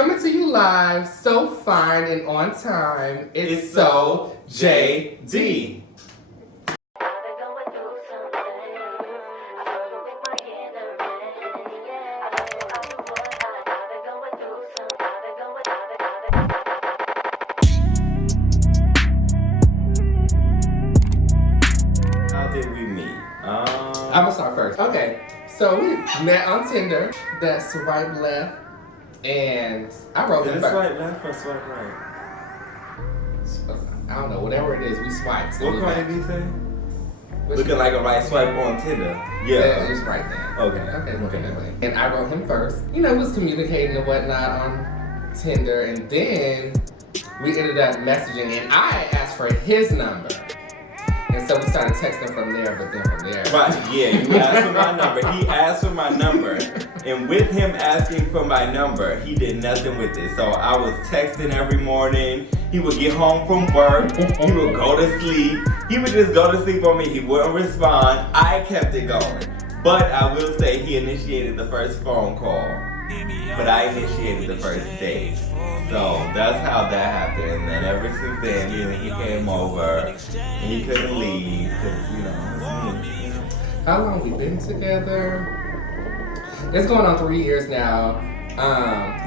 Coming to you live, so fine and on time. It's so JD. How did we meet? I'm gonna start first. Okay, so we met on Tinder. That swipe left, and I wrote him first. Swipe left or swipe right? I don't know, whatever it is, we swiped. So What Cardi B say? Which Looking like a right swipe on Tinder. Yeah, it's right there. Okay. Looking that way. And I wrote him first. You know, was communicating and whatnot on Tinder, and then we ended up messaging, and I asked for his number. And so we started texting from there, but then from there. Right, yeah, you asked for my number. He asked for my number. And with him asking for my number, he did nothing with it. So I was texting every morning. He would get home from work. He would go to sleep. He would just go to sleep on me. He wouldn't respond. I kept it going. But I will say he initiated the first phone call. But I initiated the first date. So that's how that happened. And then ever since then, he came over and he couldn't leave because, you know, it's me. How long we been together? It's going on 3 years now.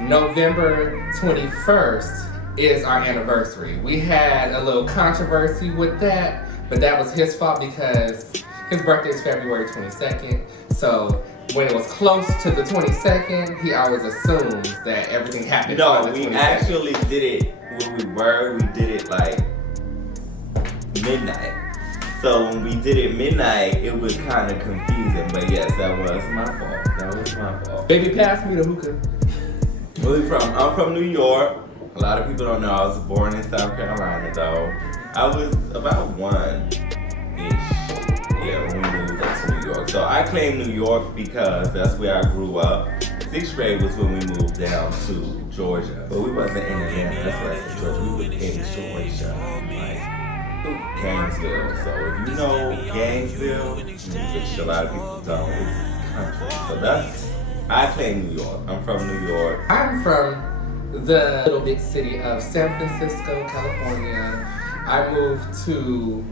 November 21st is our anniversary. We had a little controversy with that, but that was his fault because his birthday is February 22nd. So when it was close to the 22nd, he always assumes that everything happened on the 22nd. We actually did it we did it like midnight. So when we did it midnight, it was kind of confusing. But yes, that was my fault. Baby, pass me the hookah. Where we from? I'm from New York. A lot of people don't know I was born in South Carolina though. I was about one-ish. Yeah, when we moved up to New York. So I claim New York because that's where I grew up. 6th grade was when we moved down to Georgia. But we wasn't in Atlanta, that's why I said Georgia. We were in Georgia, like Gainesville. So if you know Gainesville, which a lot of people don't, it's country. So that's, I claim New York. I'm from New York. I'm from the little big city of San Francisco, California. I moved to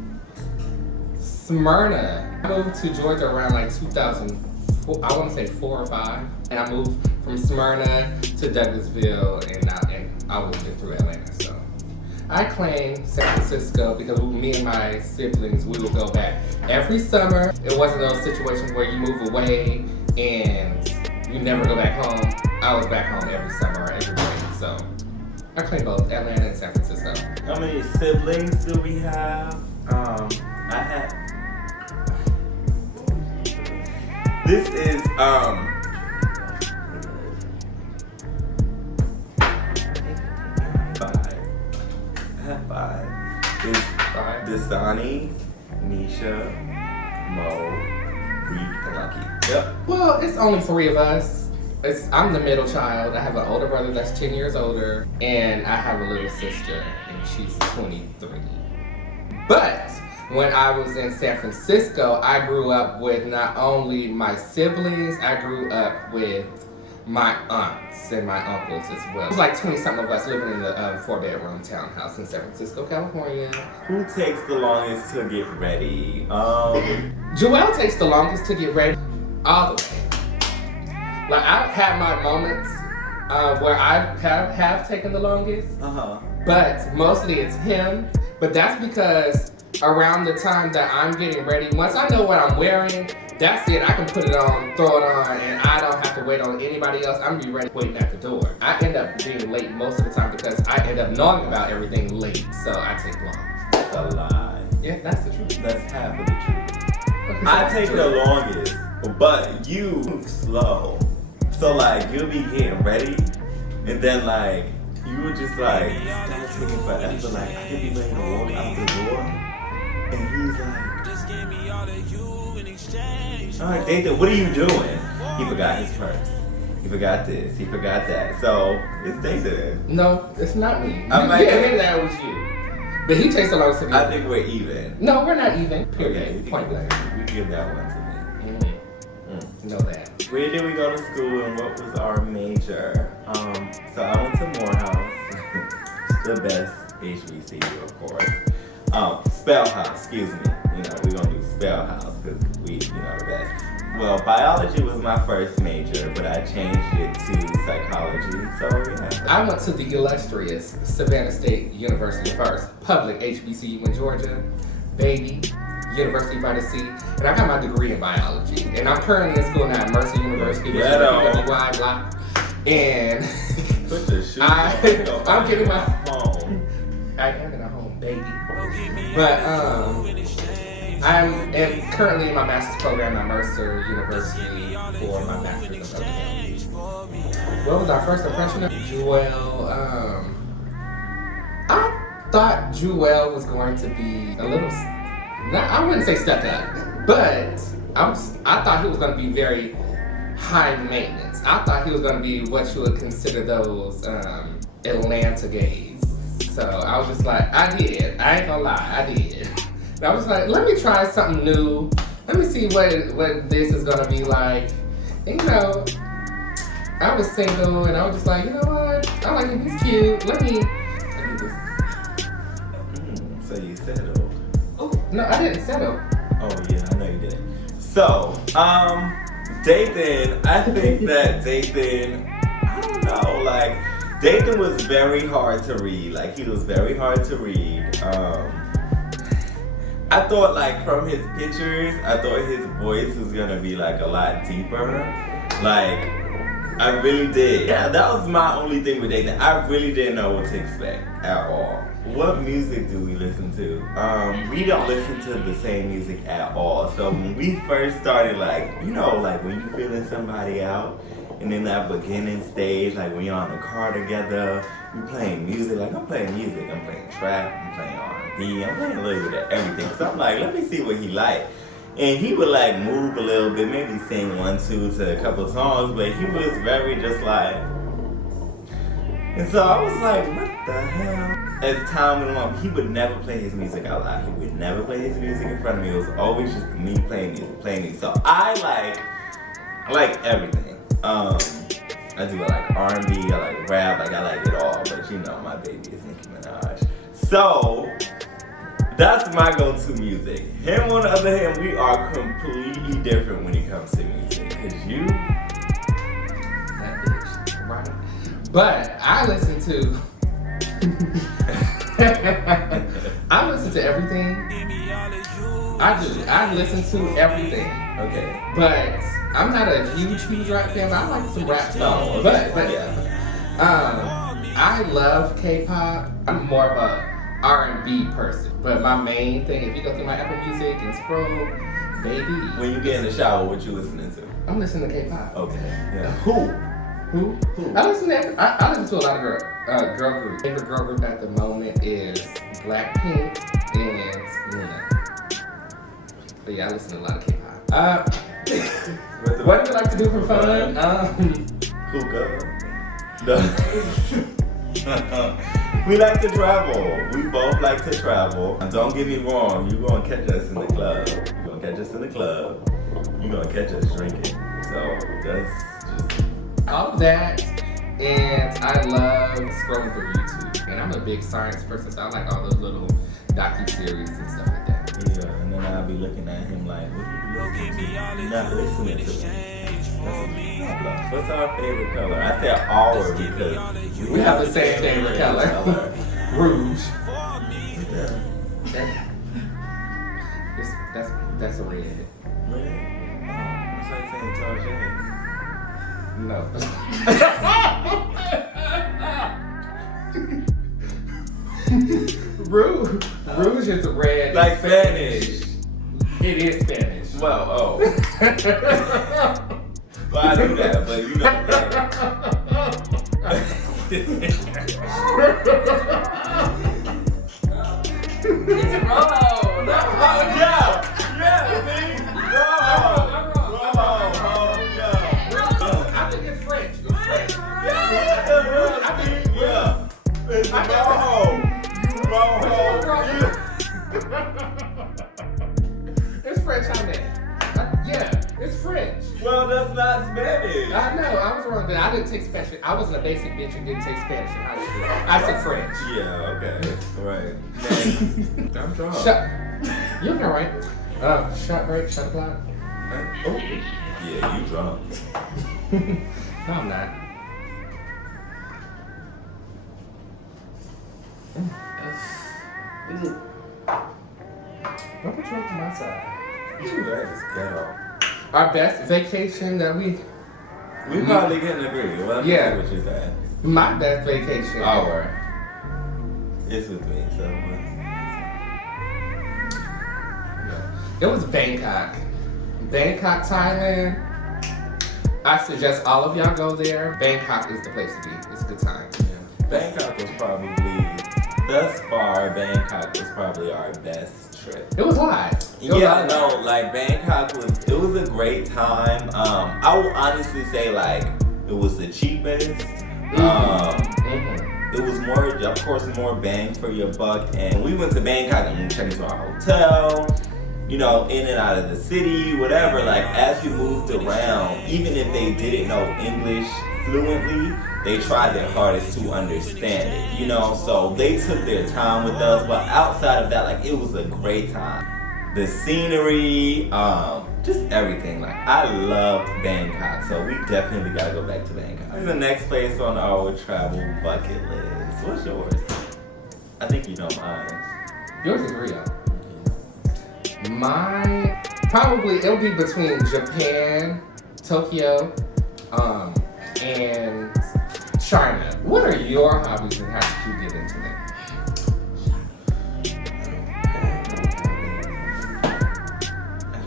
Smyrna. I moved to Georgia around like 2004, I want to say 4 or 5. And I moved from Smyrna to Douglasville, and I always been through Atlanta. So I claim San Francisco because me and my siblings, we would go back every summer. It wasn't those situations where you move away and you never go back home. I was back home every summer or every break. So I claim both Atlanta and San Francisco. How many siblings do we have? I have. This is I have 5. It's 5. Dasani, Nisha, Mo, Reed, and Lucky. Yep. Well, it's only 3 of us. I'm the middle child. I have an older brother that's 10 years older, and I have a little sister, and she's 23. But when I was in San Francisco, I grew up with not only my siblings, I grew up with my aunts and my uncles as well. It was like 20-something of us living in a 4-bedroom townhouse in San Francisco, California. Who takes the longest to get ready? Jewell takes the longest to get ready all the way. Like, I've had my moments where I have taken the longest, but mostly it's him. But that's because around the time that I'm getting ready, once I know what I'm wearing, that's it. I can put it on, throw it on, and I don't have to wait on anybody else. I'm gonna be ready waiting at the door. I end up being late most of the time because I end up knowing about everything late, so I take long. That's a lie. Yeah, that's the truth. That's half of the truth. I take the longest, but you move slow. So like, you'll be getting ready, and then like, you would just like, start taking forever. Like, I could be ready to walk out the door, and he's like, just give me all of you in exchange. All right, Dathan, what are you doing? He forgot his purse. He forgot this. He forgot that. So it's Dathan. No, it's not me. I'm like, maybe that was you. But he takes the longest to get I think we're even. No, we're not even. Period. Okay, Point blank. we give that one to me. Know that. Where did we go to school and what was our major? So I went to Morehouse, the best HBCU, of course. Spell House, excuse me. You know, we're gonna do Spell House because we, you know, the best. Well, biology was my first major, but I changed it to psychology. So yeah. I went to the illustrious Savannah State University first, public HBCU in Georgia, baby, University by the Sea, and I got my degree in biology. And I'm currently in school now at Mercer University, which is a PWI block. And Put the shoes I'm getting my home. I am in a home, baby. But I'm currently in my master's program at Mercer University for my master's of education. What was our first impression of Jewell? I thought Jewell was going to be a little, I wouldn't say stuck up, but I thought he was going to be very high maintenance. I thought he was going to be what you would consider those Atlanta gays. So I was just like, I ain't gonna lie, I did. And I was like, let me try something new. Let me see what this is gonna be like. And, you know, I was single and I was just like, you know what? I like him, he's cute. Let me do this. So you settled. Oh, no, I didn't settle. Oh yeah, I know you didn't. So, Dathan, I think that Dathan, I don't know, like, Dathan was very hard to read. Like, he was very hard to read. I thought, like, from his pictures, I thought his voice was gonna be, like, a lot deeper. Like, I really did. Yeah, that was my only thing with Dathan. I really didn't know what to expect at all. What music do we listen to? We don't listen to the same music at all. So when we first started, like, you know, like when you feeling somebody out, and in that beginning stage, like when you're on the car together, you playing music. Like I'm playing music, I'm playing trap, I'm playing R&B, I'm playing a little bit of everything. So I'm like, let me see what he like. And he would like move a little bit, maybe sing 1, 2 to a couple songs, but he was very just like. And so I was like, what the hell? As time went on, he would never play his music out loud. He would never play his music in front of me. It was always just me playing music. So I like everything. I do like R&B, I like rap, like I like it all. But you know, my baby is Nicki Minaj. So that's my go-to music. Him on the other hand, we are completely different when it comes to music. Cause you, that bitch, right? But I listen to I listen to everything. I do. I listen to everything. okay. But I'm not a huge rap fan. But I like some rap songs. But yeah. I love K-pop. I'm more of a R&B person. But my main thing, if you go through my Apple Music and scroll, baby. When you get in the shower, what you listening to? I'm listening to K-pop. Okay. Yeah. Who? I listen to a lot of girl groups. Favorite girl group at the moment is Blackpink and Luna. But yeah, I listen to a lot of K-pop. What do you like to do for fun? Hookah. We like to travel. We both like to travel. Don't get me wrong, you're gonna catch us in the club. You're gonna catch us in the club. You're gonna catch us drinking. So that's just all of that, and I love scrolling through YouTube. And I'm a big science person, so I like all those little docu-series and stuff like that. yeah, and then I'll be looking at him like, what are you listening to? You're not listening to me. What's our favorite color? I said our because we have the same favorite color. Rouge. Yeah. That's a red. Red? Oh, it's like saying Tarjay. No. Rouge is red. Like Spanish. It is Spanish. Well, oh. Well, I knew that, but you know. It's Rojo. Yeah, see? I think it's French. It's French. It's It's French on there. Yeah, it's French. Well, that's not Spanish. I know, I was wrong. But I didn't take Spanish. I wasn't a basic bitch who didn't take Spanish in high school. I took French. Yeah, okay. Right. Next. I'm drunk. You're all right. Shot break, shot o'clock. Oh. Yeah, you drunk. No, I'm not. What put you up to my side? That is ghetto. Our best vacation that we probably can agree. Well, yeah. What you said. My best vacation. Our. It's with me, so. It was Bangkok. Bangkok, Thailand. I suggest all of y'all go there. Bangkok is the place to be. It's a good time. Yeah. Bangkok was probably, thus far, Bangkok was probably our best trip. It was live. Like Bangkok it was a great time. I will honestly say like it was the cheapest. It was more, of course, more bang for your buck. And we went to Bangkok and we checked into our hotel, you know, in and out of the city, whatever. Like as we moved around, even if they didn't know English fluently, they tried their hardest to understand it, you know. So they took their time with us. But outside of that, like it was a great time. The scenery, just everything. Like I loved Bangkok, so we definitely gotta go back to Bangkok. What's the next place on our travel bucket list? What's yours? I think you know mine. Yours is Rio. Mine, probably it'll be between Japan, Tokyo, and China. What are your hobbies and how did you get into them?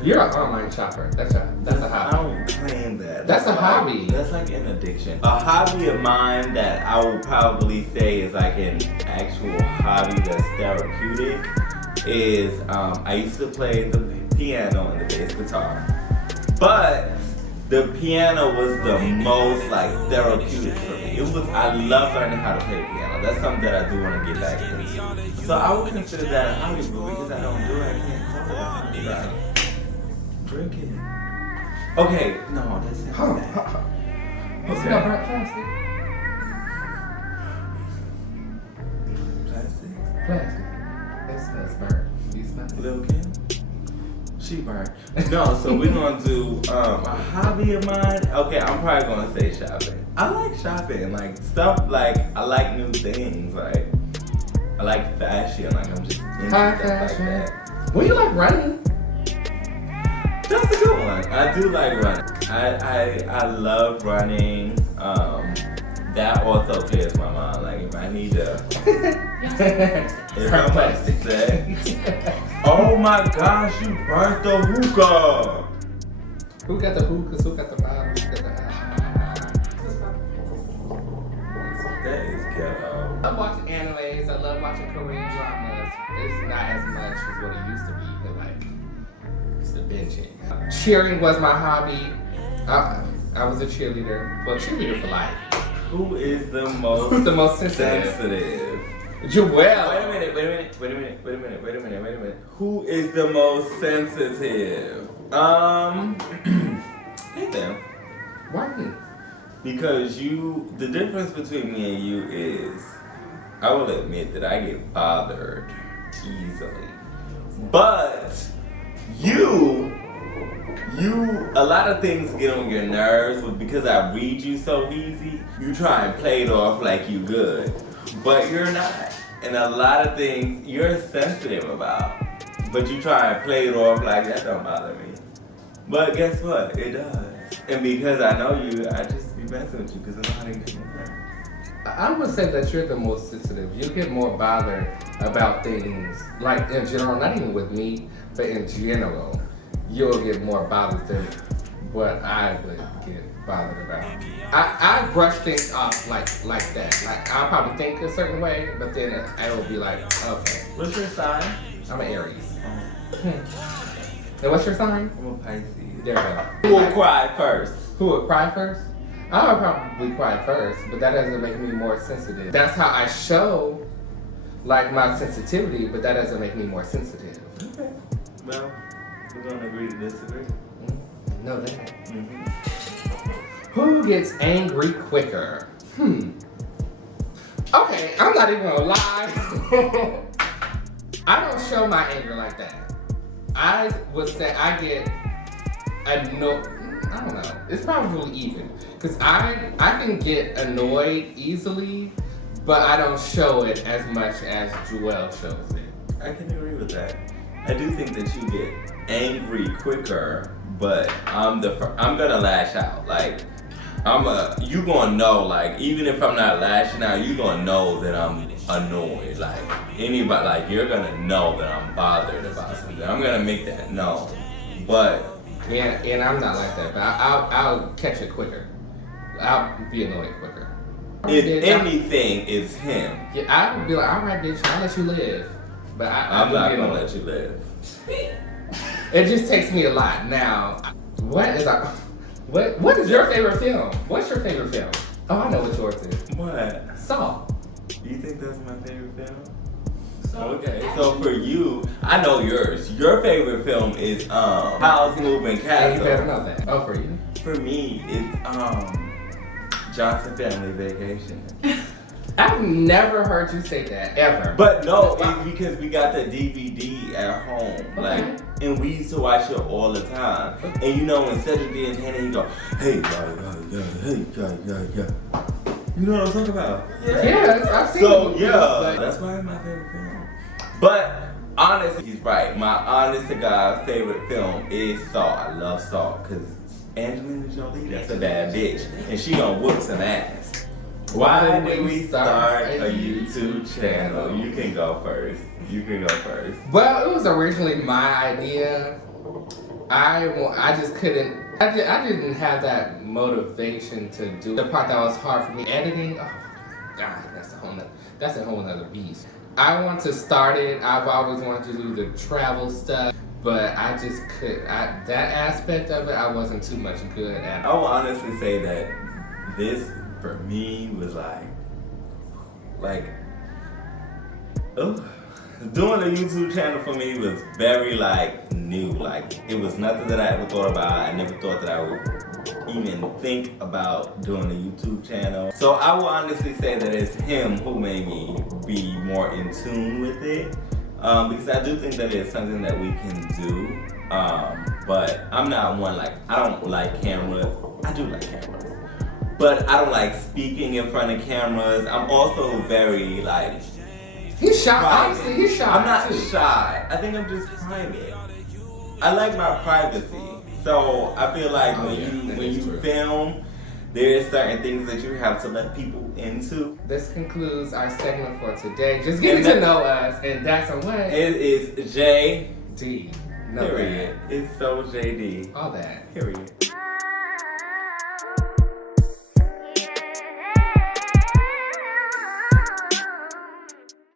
You're an online shopper. That's a hobby. I don't claim that. That's a hobby. That's like an addiction. A hobby of mine that I will probably say is like an actual hobby that's therapeutic is I used to play the piano and the bass guitar. But the piano was the most like therapeutic for me. I love learning how to play the piano. That's something that I do want to get back into. So I would consider that a hobby, but because I don't do it, I can't talk about it. Right. Drinking. Okay, no, that's not bad. What's that burnt plastic? Plastic? It smells burnt. You smell it? Lil' Kim? She burnt. No, so we're gonna do a hobby of mine. Okay, I'm probably gonna say shopping. I like shopping, like stuff like I like new things, like I like fashion, like I'm just into High stuff fashion. like that. Well, you like running. That's a good one. I do like running. I love running. That also clears my mind. Like if I need to, if I'm upset. Oh my gosh, you burnt the hookah. Who got the hookahs? Who got the bottles? Who got the That is ghetto. I love watching animes. I love watching Korean dramas. It's not as much as what it used to be, but like it's the binging. Cheering was my hobby. I was a cheerleader. Well, cheerleader for life. Who is the most Who's the most sensitive? Jewell. Wait a minute. Who is the most sensitive? Nathan. Why me? Because the difference between me and you is, I will admit that I get bothered easily. But a lot of things get on your nerves, but because I read you so easy, you try and play it off like you good. But you're not. And a lot of things you're sensitive about, but you try and play it off like that don't bother me. But guess what? It does. And because I know you, I just be messing with you because I know how to get your nerves. I would say that you're the most sensitive. You get more bothered about things, like in general, not even with me, but in general, you'll get more bothered than what I would get bothered about. I brush things off like that. Like I'll probably think a certain way, but then I will be like, okay. What's your sign? I'm an Aries. And what's your sign? I'm a Pisces. There we go. Who will cry first? Who would cry first? I would probably cry first, but that doesn't make me more sensitive. That's how I show like my sensitivity, but that doesn't make me more sensitive. Okay. Well, we're gonna agree to disagree. Know that. Who gets angry quicker? Okay, I'm not even gonna lie. I don't show my anger like that. I would say I get annoyed. I don't know. It's probably even. Because I can get annoyed easily, but I don't show it as much as Jewell shows it. I can agree with that. I do think that you get angry quicker, but I'm gonna lash out. Like, you gonna know, like, even if I'm not lashing out, you gonna know that I'm annoyed. Like, anybody, like, you're gonna know that I'm bothered about something. I'm gonna make that known. But, yeah, and I'm not like that, but I'll catch it quicker. I'll be annoyed quicker. if anything, it's him. Yeah, I would be like, all right, bitch, I'll let you live. But I'm not gonna let you live. It just takes me a lot. Now, what is your favorite film? What's your favorite film? Oh, I know what yours is. What? Saw. You think that's my favorite film? Okay, so for you, I know yours. Your favorite film is House Moving Yeah, you better Castle. know that. Oh, for you? For me, it's Johnson Family Vacation. I've never heard you say that, ever. But no, it's because we got the DVD at home. Okay. Like, and we used to watch it all the time. And you know, when Cedric and Hannah, he go, hey, yeah. You know what I'm talking about? Yes, I've seen So, it. yeah, But that's why it's my favorite film. But, honestly, he's right. My honest to God favorite film is Saw. I love Saw, because Angelina Jolie, that's a bad bitch. And she gonna whoop some ass. Why did we start a YouTube channel? You can go first. Well, it was originally my idea. I just couldn't. I didn't have that motivation to do the part that was hard for me. Editing, oh God, that's a whole nother beast. I want to start it. I've always wanted to do the travel stuff, but I just couldn't. That aspect of it, I wasn't too much good at. I will honestly say that this, for me, was doing a YouTube channel for me was very new. Like, it was nothing that I ever thought about. I never thought that I would even think about doing a YouTube channel. So I will honestly say that it's him who made me be more in tune with it. Because I do think that it's something that we can do. But I'm not one, I don't like cameras. I do like cameras. But I don't like speaking in front of cameras. I'm also very He's shy. private. Honestly, he's shy. I'm not too. shy. I think I'm just private. I like my privacy. So I feel like when you film, there's certain things that you have to let people into. This concludes our segment for today. Just getting to know us, and that's a way. It is JD. No, Period. It's so JD. all that. Period.